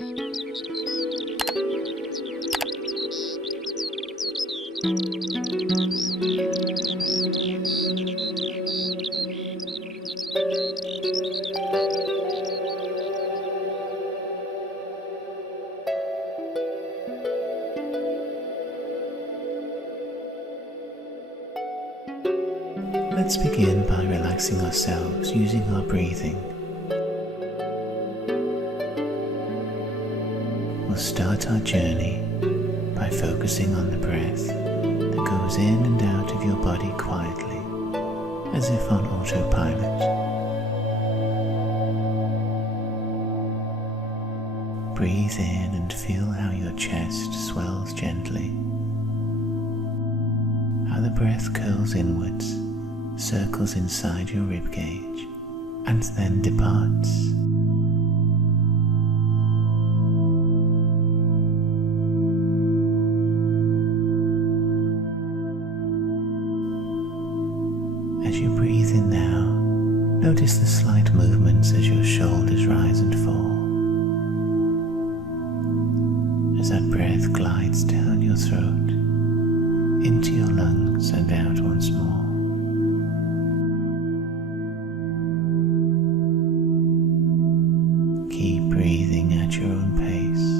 Let's begin by relaxing ourselves using our breathing. We'll start our journey by focusing on the breath that goes in and out of your body quietly, as if on autopilot. Breathe in and feel how your chest swells gently, how the breath curls inwards, circles inside your ribcage, and then departs. As you breathe in now, notice the slight movements as your shoulders rise and fall, as that breath glides down your throat, into your lungs and out once more. Keep breathing at your own pace,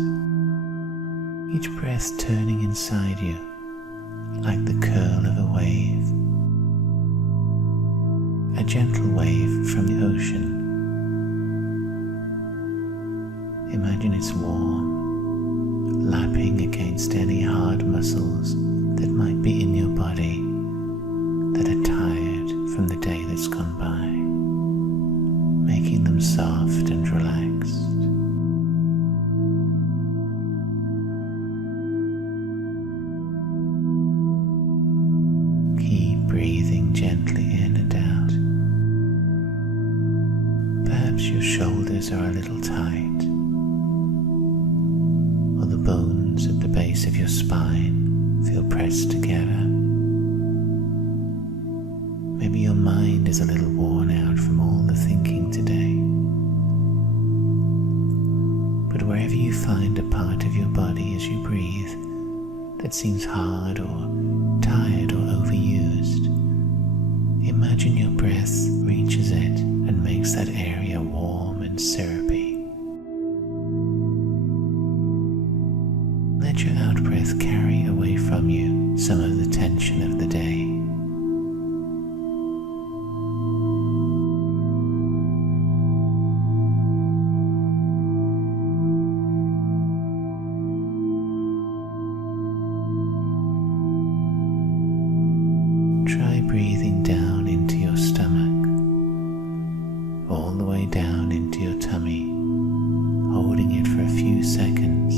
each breath turning inside you like the curl of a wave, a gentle wave from the ocean. Imagine it's warm, lapping against any hard muscles that might be in your body that are tired from the day that's gone by, making them soft and relaxed. Keep breathing gently in and out. Perhaps your shoulders are a little tight, or the bones at the base of your spine feel pressed together. Maybe your mind is a little worn out from all the thinking today. But wherever you find a part of your body as you breathe that seems hard or tired or overused, imagine your breath reaches it and makes that area warm and syrupy. Let your out-breath carry away from you some of the tension of the day. Try breathing down into your stomach, all the way down into your tummy, holding it for a few seconds,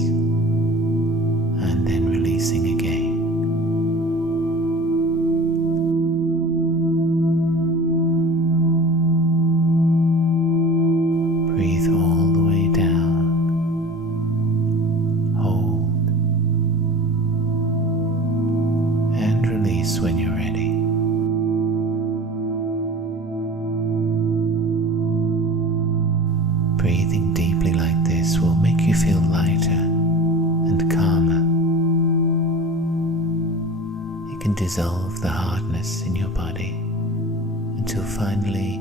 and then releasing again. Breathe all the way down, hold, and release when you're ready. Breathing deeply like this will make you feel lighter and calmer. It can dissolve the hardness in your body until finally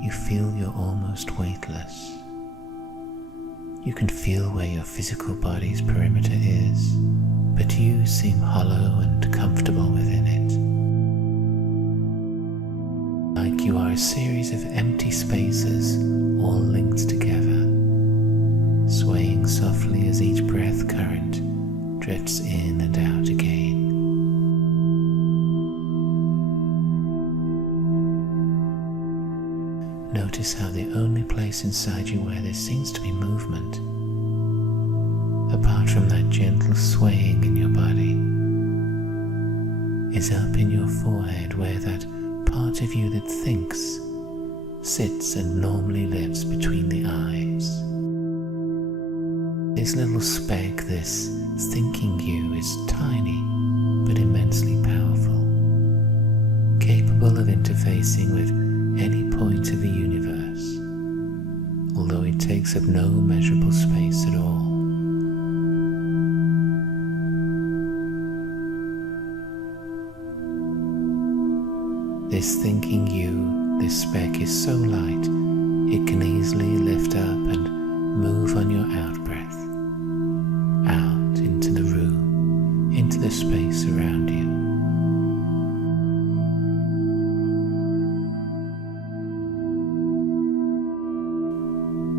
you feel you're almost weightless. You can feel where your physical body's perimeter is, but you seem hollow and comfortable within it. Like you are a series of empty spaces all linked together, swaying softly as each breath current drifts in and out again. Notice how the only place inside you where there seems to be movement, apart from that gentle swaying in your body, is up in your forehead, where that part of you that thinks sits and normally lives between the eyes. This little speck, this thinking you, is tiny but immensely powerful, capable of interfacing with any point of the universe, although it takes up no measurable space at all. This thinking you, this speck, is so light it can easily lift up and move on your out-breath, out into the room, into the space around you.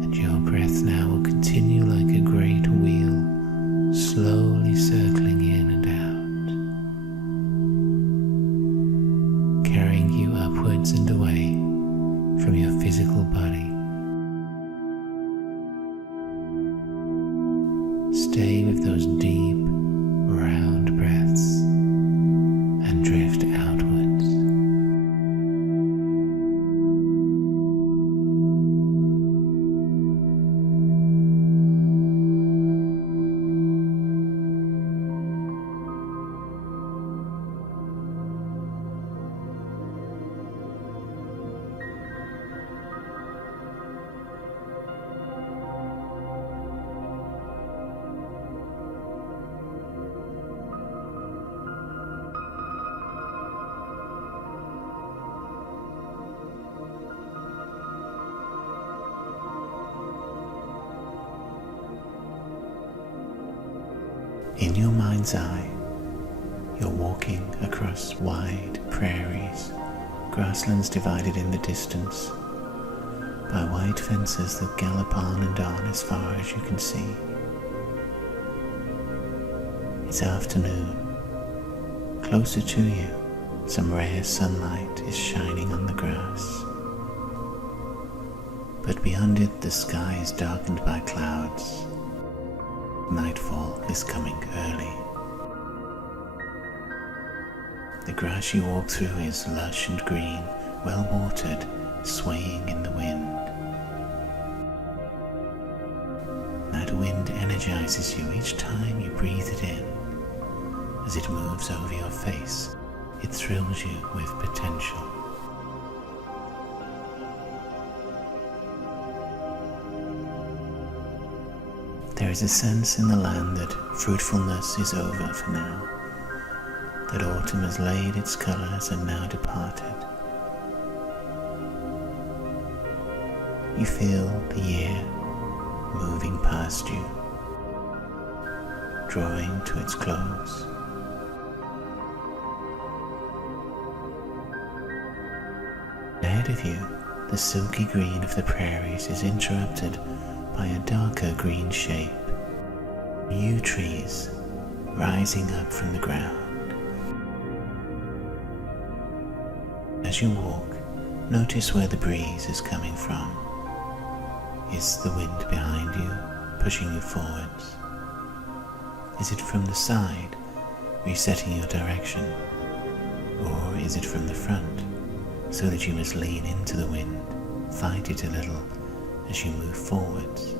And your breath now will continue like a great wheel, slowly circling in and out, carrying you upwards and away from your physical body. Stay with those deep, round breaths and drift outwards. In your mind's eye, you're walking across wide prairies, grasslands divided in the distance by white fences that gallop on and on as far as you can see. It's afternoon. Closer to you, some rare sunlight is shining on the grass. But beyond it, the sky is darkened by clouds. Nightfall is coming early. The grass you walk through is lush and green, well watered, swaying in the wind. That wind energizes you each time you breathe it in. As it moves over your face, it thrills you with potential. There is a sense in the land that fruitfulness is over for now, that autumn has laid its colours and now departed. You feel the year moving past you, drawing to its close. Ahead of you, the silky green of the prairies is interrupted by a darker green shape, yew trees rising up from the ground. As you walk, notice where the breeze is coming from. Is the wind behind you, pushing you forwards? Is it from the side, resetting your direction? Or is it from the front, so that you must lean into the wind, fight it a little as you move forwards?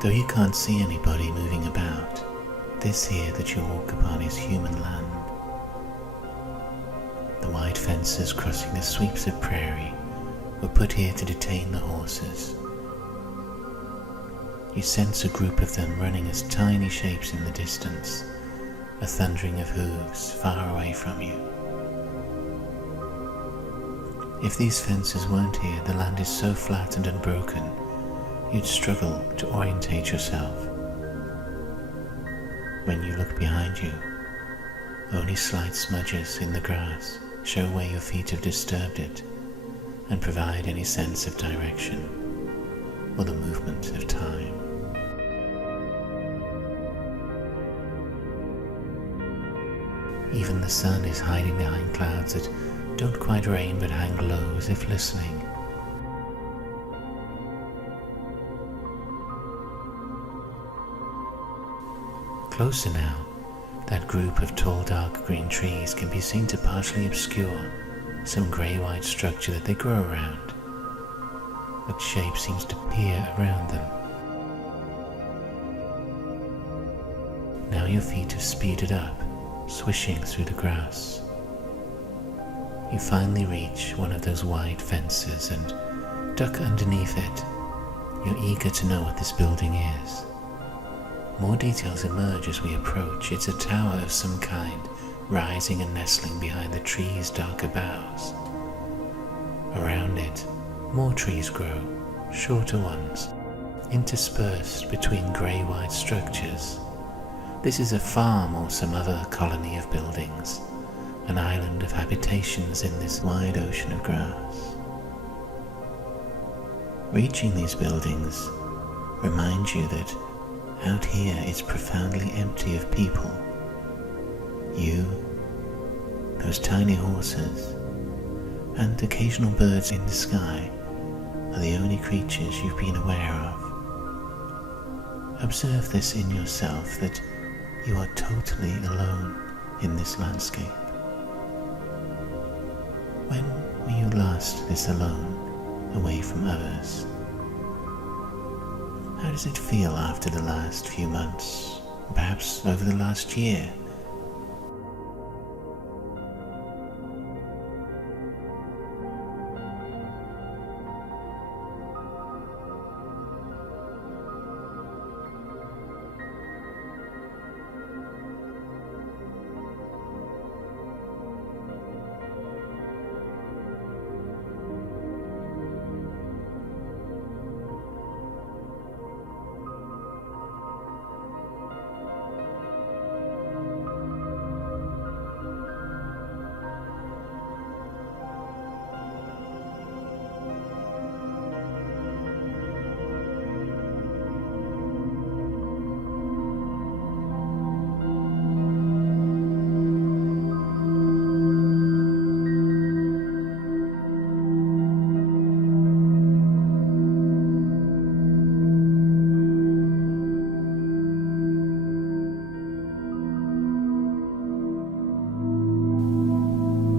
Though you can't see anybody moving about, this here that you walk upon is human land. The wide fences crossing the sweeps of prairie were put here to detain the horses. You sense a group of them running as tiny shapes in the distance, a thundering of hooves far away from you. If these fences weren't here, the land is so flat and unbroken, you'd struggle to orientate yourself. When you look behind you, only slight smudges in the grass show where your feet have disturbed it and provide any sense of direction or the movement of time. Even the sun is hiding behind clouds that don't quite rain but hang low as if listening. Closer now, that group of tall dark green trees can be seen to partially obscure some grey-white structure that they grow around. What shape seems to peer around them? Now your feet have speeded up, swishing through the grass. You finally reach one of those wide fences and duck underneath it. You're eager to know what this building is. More details emerge as we approach. It's a tower of some kind, rising and nestling behind the tree's darker boughs. Around it, more trees grow, shorter ones, interspersed between grey-white structures. This is a farm or some other colony of buildings, an island of habitations in this wide ocean of grass. Reaching these buildings reminds you that out here it's profoundly empty of people. You, those tiny horses, and occasional birds in the sky are the only creatures you've been aware of. Observe this in yourself, that you are totally alone in this landscape. When were you last this alone, away from others? How does it feel after the last few months, perhaps over the last year?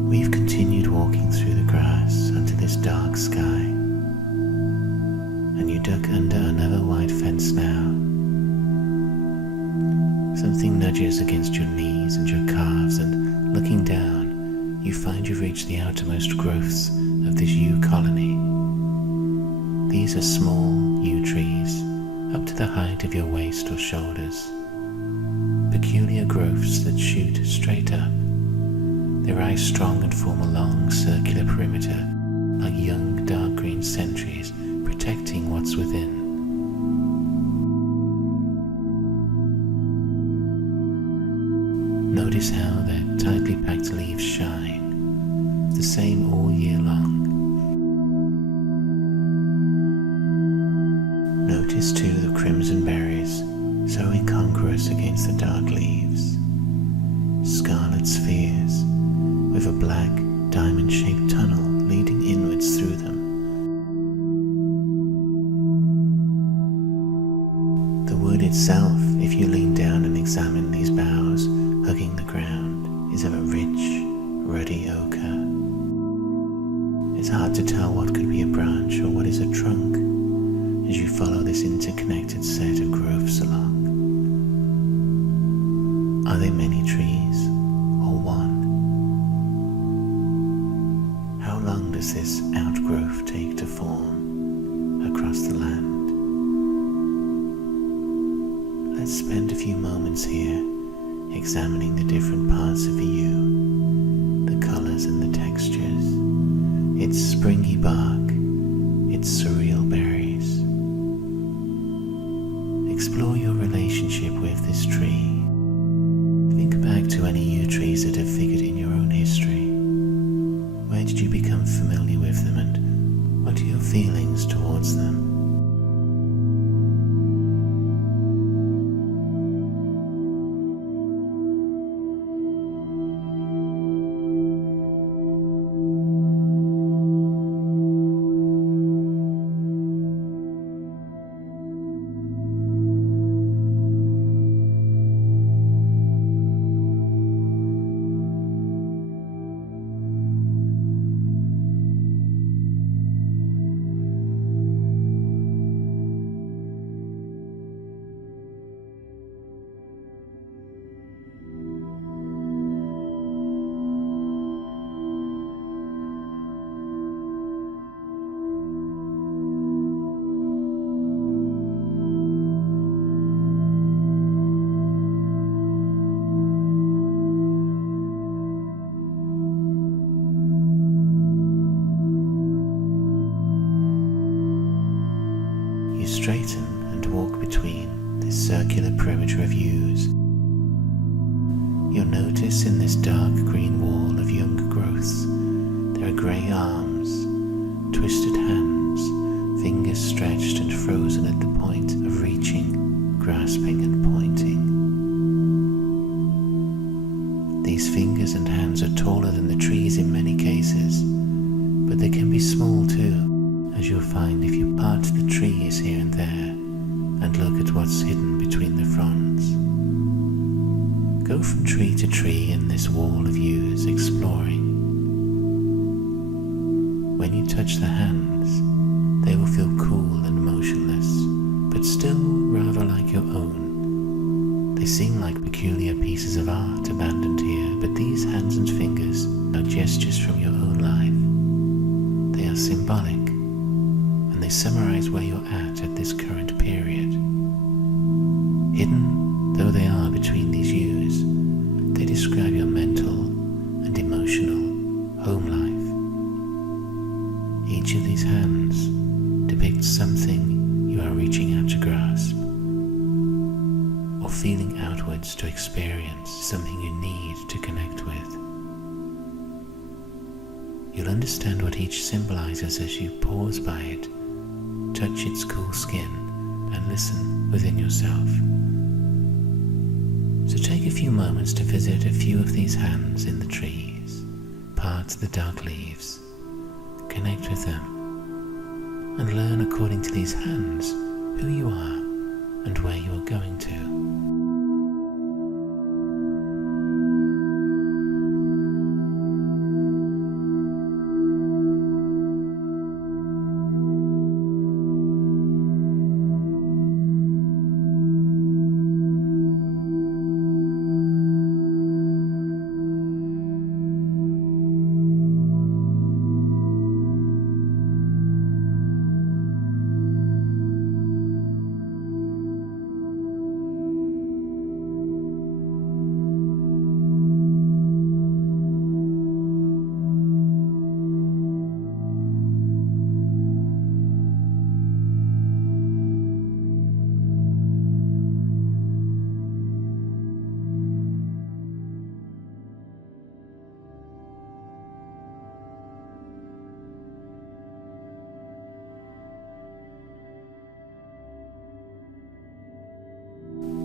We've continued walking through the grass under this dark sky, and you duck under another white fence now. Something nudges against your knees and your calves, and looking down, you find you've reached the outermost growths of this yew colony. These are small yew trees, up to the height of your waist or shoulders. Peculiar growths that shoot straight up. They rise strong and form a long circular perimeter, like young dark green sentries protecting what's within. Notice how their tightly packed leaves shine, the same all year long. Notice too the crimson berries, so incongruous against the dark leaves. Scarlet spheres, with a black, diamond-shaped tunnel leading inwards through them. The wood itself, if you lean down and examine these boughs hugging the ground, is of a rich, ruddy ochre. It's hard to tell what could be a branch or what is a trunk as you follow this interconnected set of growths along. Are they many trees or one? How long does this outgrowth take to form across the land? Let's spend a few moments here examining the different parts of the yew, the colors and the textures, its springy bark, its surreal berries. Explore your relationship with this tree. Think back to any yew trees that have figured in your own history. Where did you become familiar with them, and what are your feelings towards them? between this circular perimeter of yews, you'll notice in this dark green wall of young growths there are grey arms, twisted hands, fingers stretched and frozen at the point of reaching, grasping and pointing. These fingers and hands are taller than the trees in many cases, but they can be small too, as you'll find if you part the trees here and there and look at what's hidden between the fronds. Go from tree to tree in this wall of yews, exploring. When you touch the hands, they will feel cool and motionless, but still rather like your own. They seem like peculiar pieces of art abandoned here, but these hands and fingers are gestures from your own life. They are symbolic, and they summarize where you're at this current period. Hidden though they are between these yews, they describe your mental and emotional home life. Each of these hands depicts something you are reaching out to grasp, or feeling outwards to experience something you need to connect with. You'll understand what each symbolizes as you pause by it, touch its cool skin, and listen within yourself. So take a few moments to visit a few of these hands in the trees, part the dark leaves, connect with them, and learn according to these hands who you are and where you are going to.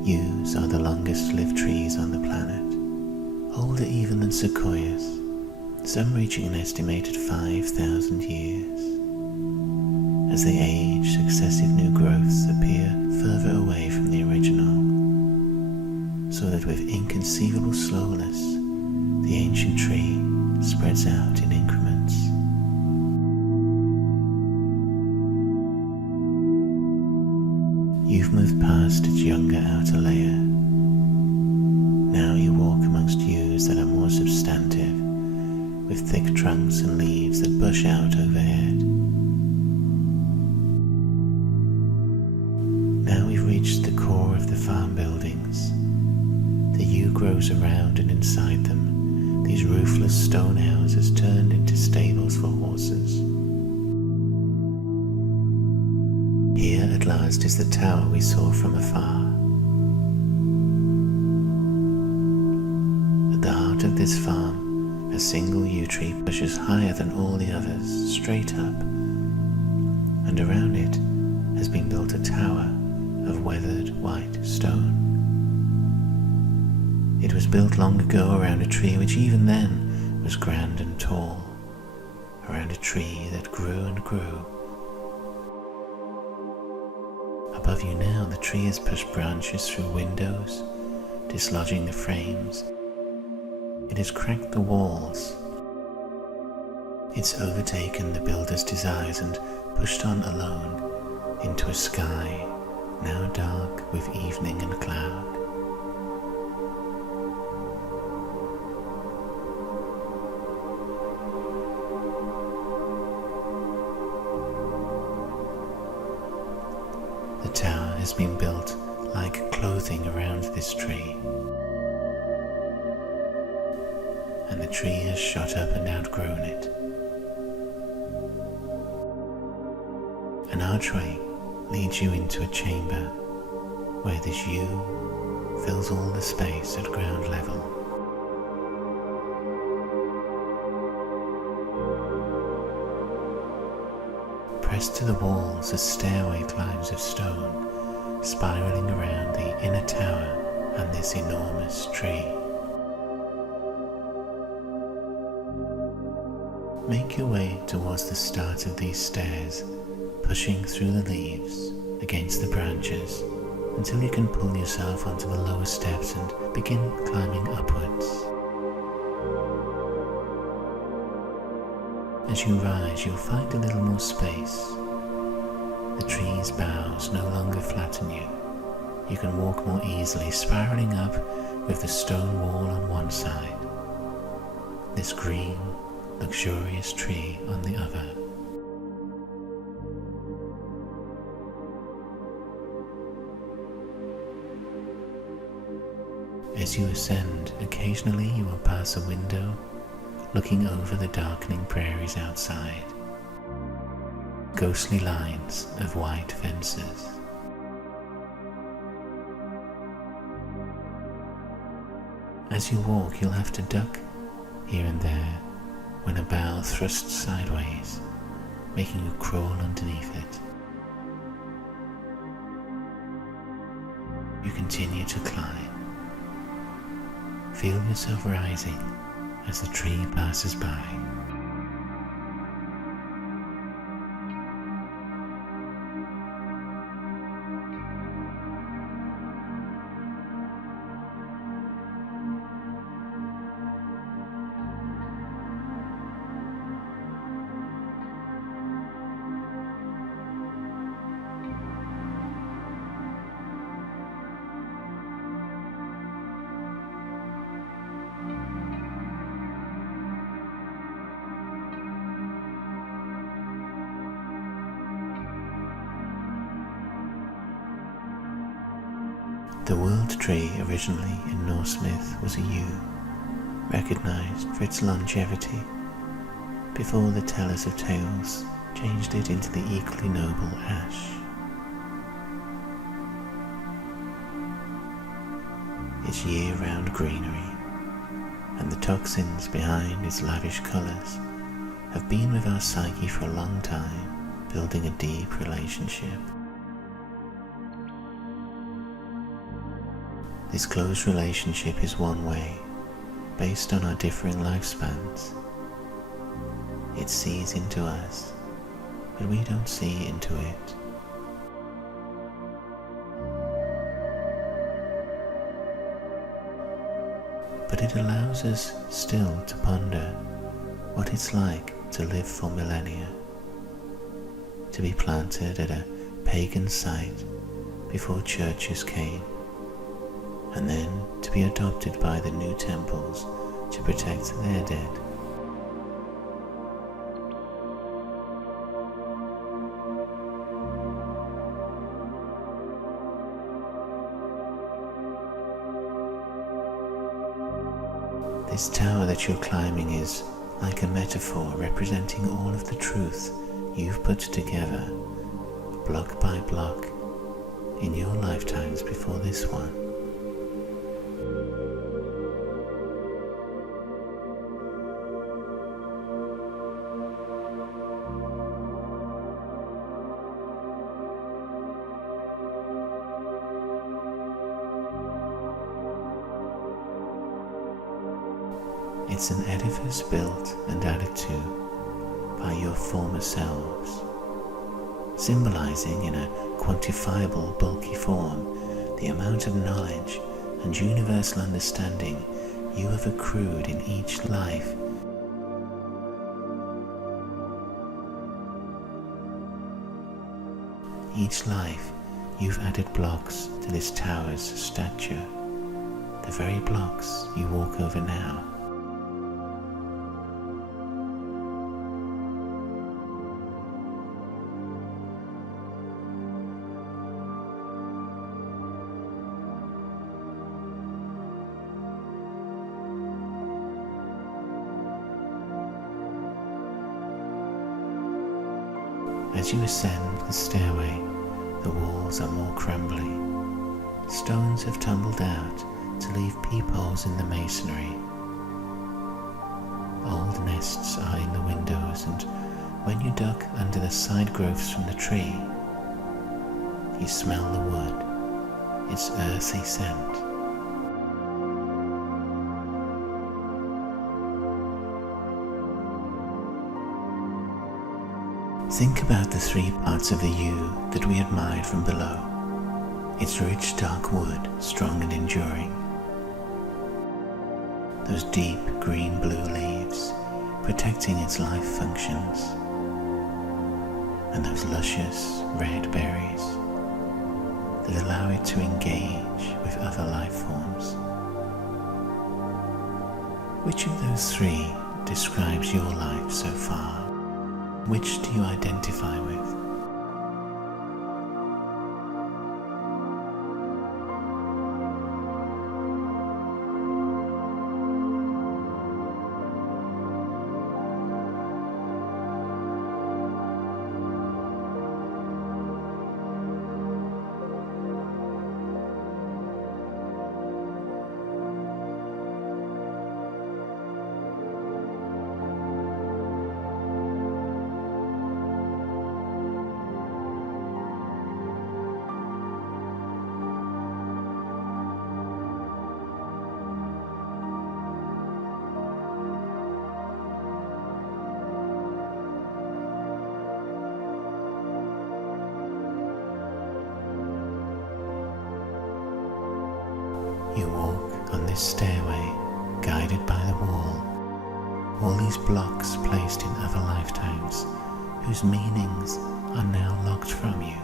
Yews are the longest-lived trees on the planet, older even than sequoias, some reaching an estimated 5,000 years. As they age, successive new growths appear further away from the original, so that with inconceivable slowness, the ancient tree spreads out in increments. You've moved past its younger outer layer. Now you walk amongst yews that are more substantive, with thick trunks and leaves that bush out overhead. Now we've reached the core of the farm buildings. The yew grows around and inside them, these roofless stone houses turned into stables for horses. Here at last is the tower we saw from afar. At the heart of this farm, a single yew tree pushes higher than all the others, straight up, and around it has been built a tower of weathered white stone. It was built long ago around a tree which even then was grand and tall, around a tree that grew and grew. Above you now, the tree has pushed branches through windows, dislodging the frames. It has cracked the walls. It's overtaken the builder's desires and pushed on alone into a sky now dark with evening and cloud. The tower has been built like clothing around this tree, and the tree has shot up and outgrown it. An archway leads you into a chamber where this you fills all the space at ground level. Pressed to the walls are stairway climbs of stone, spiraling around the inner tower and this enormous tree. Make your way towards the start of these stairs, pushing through the leaves against the branches until you can pull yourself onto the lower steps and begin climbing upwards. As you rise, you'll find a little more space. The tree's boughs no longer flatten you. You can walk more easily, spiraling up with the stone wall on one side, this green, luxurious tree on the other. As you ascend, occasionally you will pass a window looking over the darkening prairies outside. Ghostly lines of white fences. As you walk, you'll have to duck here and there when a bough thrusts sideways, making you crawl underneath it. You continue to climb. Feel yourself rising as the tree passes by. The world tree originally in Norse myth was a yew, recognized for its longevity, before the tellers of tales changed it into the equally noble ash. Its year-round greenery and the toxins behind its lavish colors have been with our psyche for a long time, building a deep relationship. This close relationship is one way, based on our differing lifespans. It sees into us, but we don't see into it. But it allows us still to ponder what it's like to live for millennia, to be planted at a pagan site before churches came, and then to be adopted by the new temples to protect their dead. This tower that you're climbing is like a metaphor representing all of the truth you've put together, block by block, in your lifetimes before this one. It's an edifice built and added to by your former selves, symbolizing in a quantifiable, bulky form the amount of knowledge and universal understanding you have accrued in each life. Each life, you've added blocks to this tower's stature, the very blocks you walk over now. As you ascend the stairway, the walls are more crumbly, stones have tumbled out to leave peepholes in the masonry. Old nests are in the windows, and when you duck under the side growths from the tree, you smell the wood, its earthy scent. Think about the three parts of the yew that we admired from below. Its rich dark wood, strong and enduring. Those deep green-blue leaves, protecting its life functions. And those luscious red berries that allow it to engage with other life forms. Which of those three describes your life so far? Which do you identify with? You walk on this stairway, guided by the wall, all these blocks placed in other lifetimes, whose meanings are now locked from you.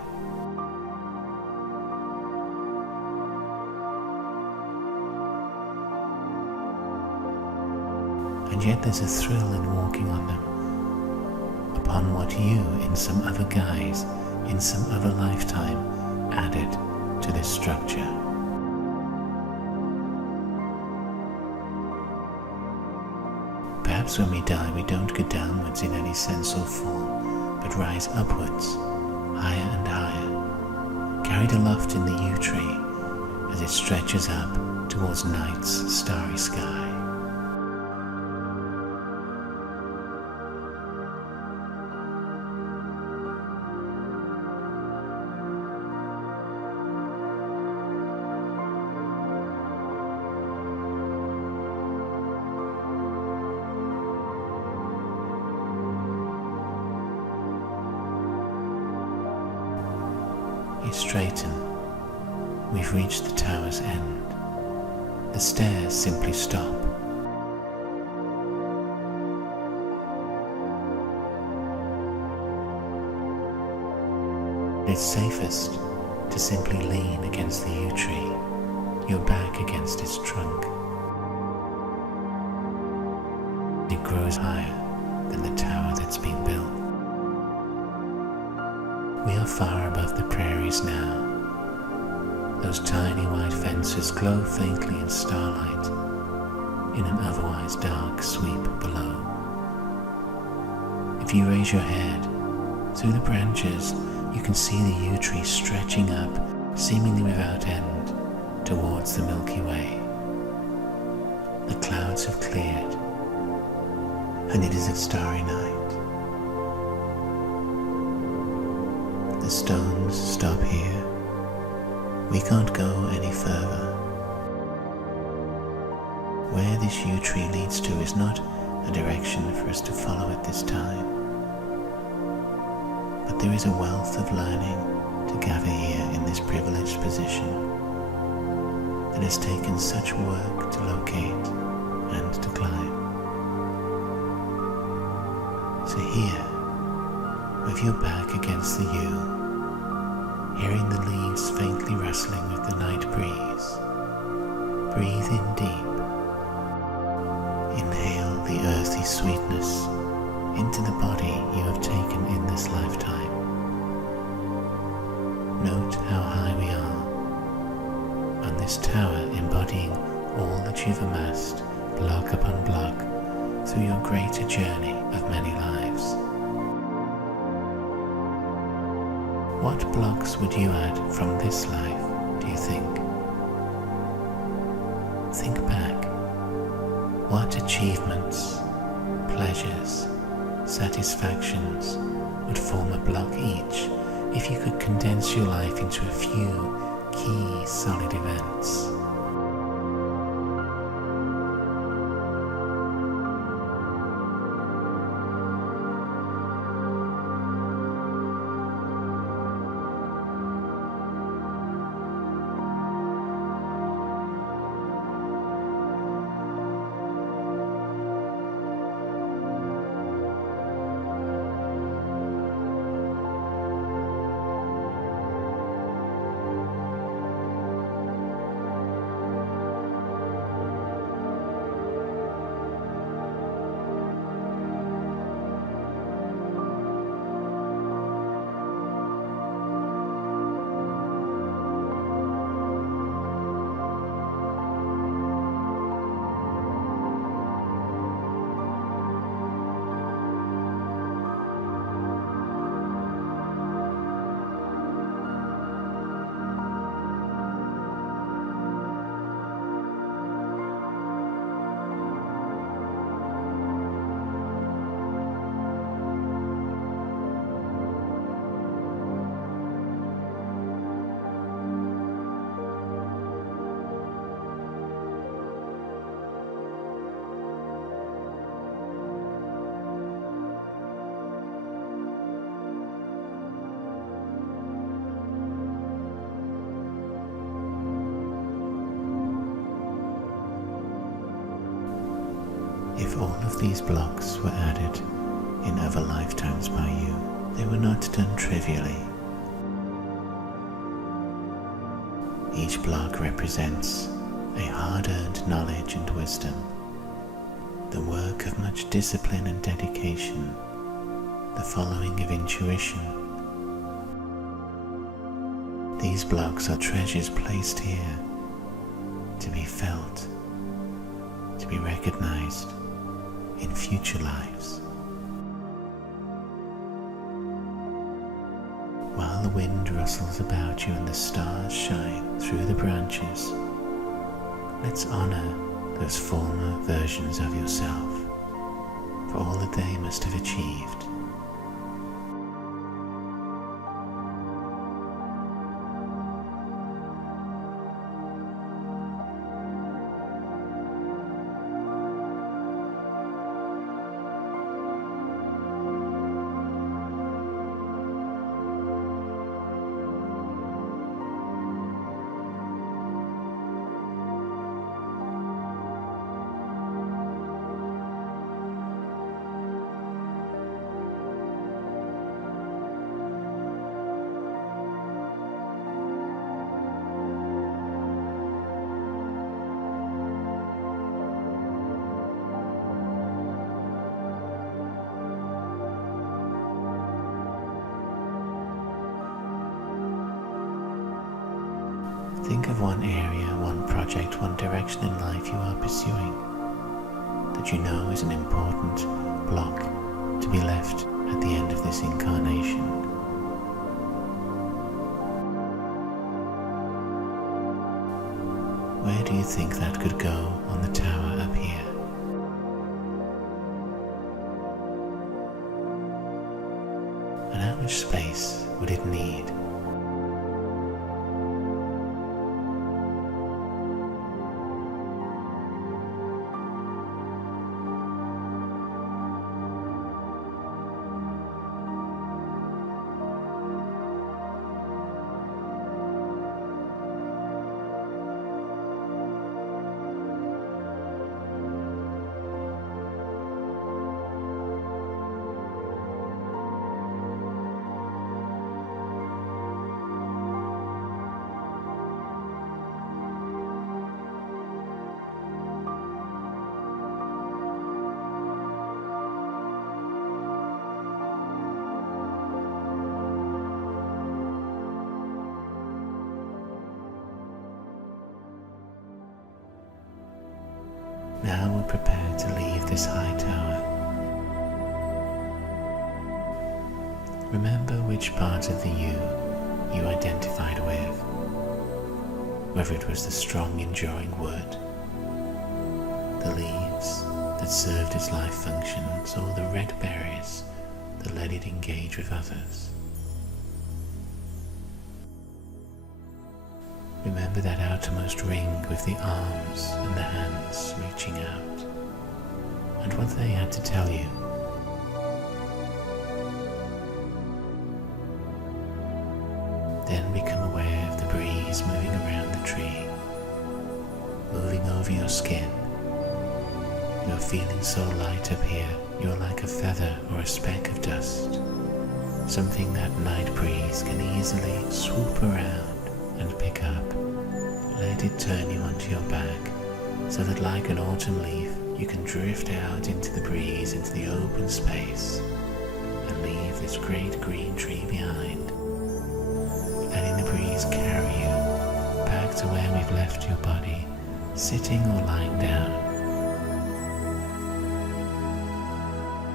And yet there's a thrill in walking on them, upon what you, in some other guise, in some other lifetime, added to this structure. Perhaps when we die, we don't go downwards in any sense or form, but rise upwards, higher and higher, carried aloft in the yew tree as it stretches up towards night's starry sky. You straighten. We've reached the tower's end. The stairs simply stop. It's safest to simply lean against the yew tree, your back against its trunk. It grows higher than the tower that's been built. We are far above the prairies now. Those tiny white fences glow faintly in starlight in an otherwise dark sweep below. If you raise your head, through the branches you can see the yew tree stretching up, seemingly without end, towards the Milky Way. The clouds have cleared, and it is a starry night. The stones stop here. We can't go any further. Where this yew tree leads to is not a direction for us to follow at this time. But there is a wealth of learning to gather here in this privileged position that has taken such work to locate and to climb. So here, with your back against the yew, hearing the leaves faintly rustling with the night breeze, breathe in deep. Inhale the earthy sweetness into the body you have taken in this lifetime. Note how high we are, on this tower embodying all that you've amassed, block upon block, through your greater journey of many lives. What blocks would you add from this life, do you think? Think back. What achievements, pleasures, satisfactions would form a block each if you could condense your life into a few key solid events? If all of these blocks were added in other lifetimes by you, they were not done trivially. Each block represents a hard-earned knowledge and wisdom, the work of much discipline and dedication, the following of intuition. These blocks are treasures placed here to be felt, to be recognized in future lives. While the wind rustles about you and the stars shine through the branches, let's honor those former versions of yourself for all that they must have achieved. Think of one area, one project, one direction in life you are pursuing that you know is an important block to be left at the end of this incarnation. Where do you think that could go on the tower up here? And how much space would it need? Now we're prepared to leave this high tower. Remember which part of the you identified with, whether it was the strong, enduring wood the leaves that served its life functions, or the red berries that let it engage with others. Remember that outermost ring with the arms and the hands reaching out, and what they had to tell you. Then become aware of the breeze moving around the tree, moving over your skin. You're feeling so light up here, you're like a feather or a speck of dust, something that night breeze can easily swoop around and pick up. Let it turn you onto your back, so that like an autumn leaf, you can drift out into the breeze, into the open space, and leave this great green tree behind. Letting the breeze carry you back to where we've left your body, sitting or lying down.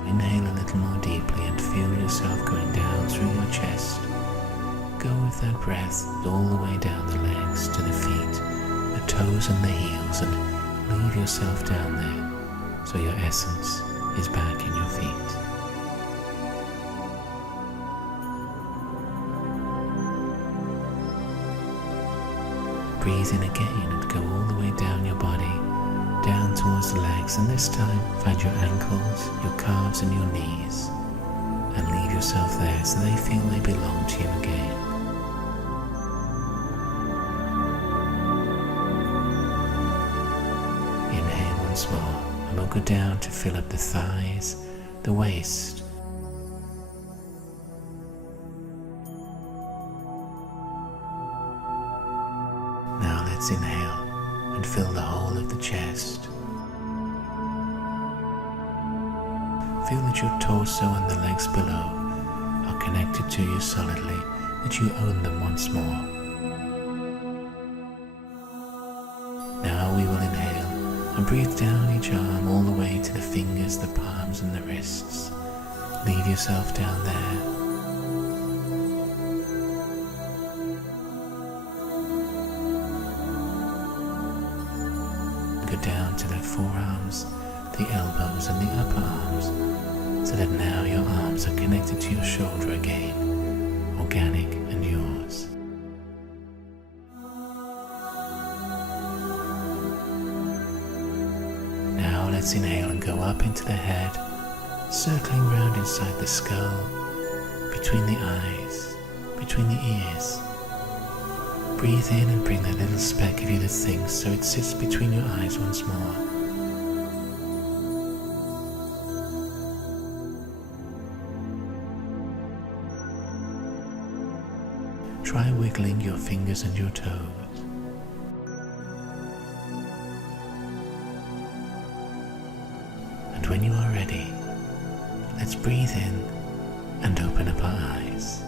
Inhale a little more deeply and feel yourself going down through your chest. Go with that breath all the way down the legs to the feet, the toes and the heels, and leave yourself down there so your essence is back in your feet. Breathe in again and go all the way down your body, down towards the legs, and this time find your ankles, your calves and your knees, and leave yourself there so they feel they belong to you again. Inhale once more, and we'll go down to fill up the thighs, the waist. Now let's inhale and fill the whole of the chest. Feel that your torso and the legs below are connected to you solidly, that you own them once more. Now we will inhale and breathe down each arm all the way to the fingers, the palms and the wrists. Leave yourself down there. Go down to the forearms, the elbows and the upper arms, so that now your arms are connected to your shoulder again, organic and yours. Now let's inhale and go up into the head, circling round inside the skull, between the eyes, between the ears. Breathe in and bring that little speck of you that thinks so it sits between your eyes once more. Try wiggling your fingers and your toes. And when you are ready, let's breathe in and open up our eyes.